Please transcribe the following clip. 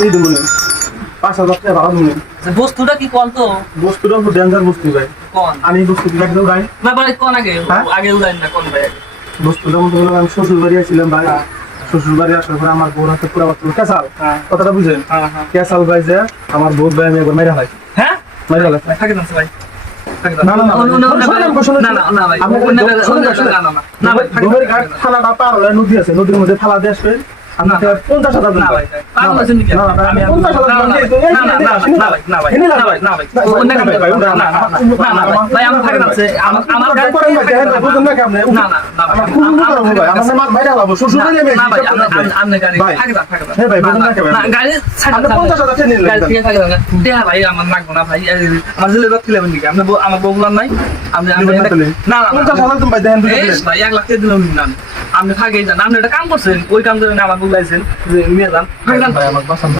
এই দেবো 5,000 টাকা ভাড়া দেবো। বস্তুটা কি কোন তো? বস্তুটা খুব ডেঞ্জার বস্তু ভাই। কোন? আমি বস্তু একদম ভাই না ভাই কোন আগে হ্যাঁ? আগে উড়াই না কোন ভাই? বস্তুটা মতো হলো আমি শ্বশুর বাড়ি আসছিলাম ভাই। শ্বশুর বাড়ি আসার পরে আমার বউর হাতে পুরো কেসাল হ্যাঁ কথাটা বুঝেন। হ্যাঁ হ্যাঁ কেসাল ভাই যে আমার বউ ভাই আমি একবার মেরে হয় হ্যাঁ মেরে হলে থাকে না ভাই। না না না না ভাই না ভাই দোমের ঘাট থানাটা পার হলে নদী আছে, নদীর মধ্যে ফালা দিয়ে আসবে। আমি 50,000 না ভাই পাগল আছেন নাকি? আমি 50,000 না ভাই ভাই আমি থাকে না আমার গাড়ি করে না না আপনি গাড়ি থাকে না গাড়ি দেয়া ভাই আমার লাগবো না ভাই আমার জেলে রক্ত লেবেন নাকি আপনি আমার বউলার নাই আপনি না ভাই 1 লাখ দিলাম না আপনি থাকে যান আপনি একটা কাম করছেন ওই কাম করে আমার বুঝাইছেন যে নিয়ে যান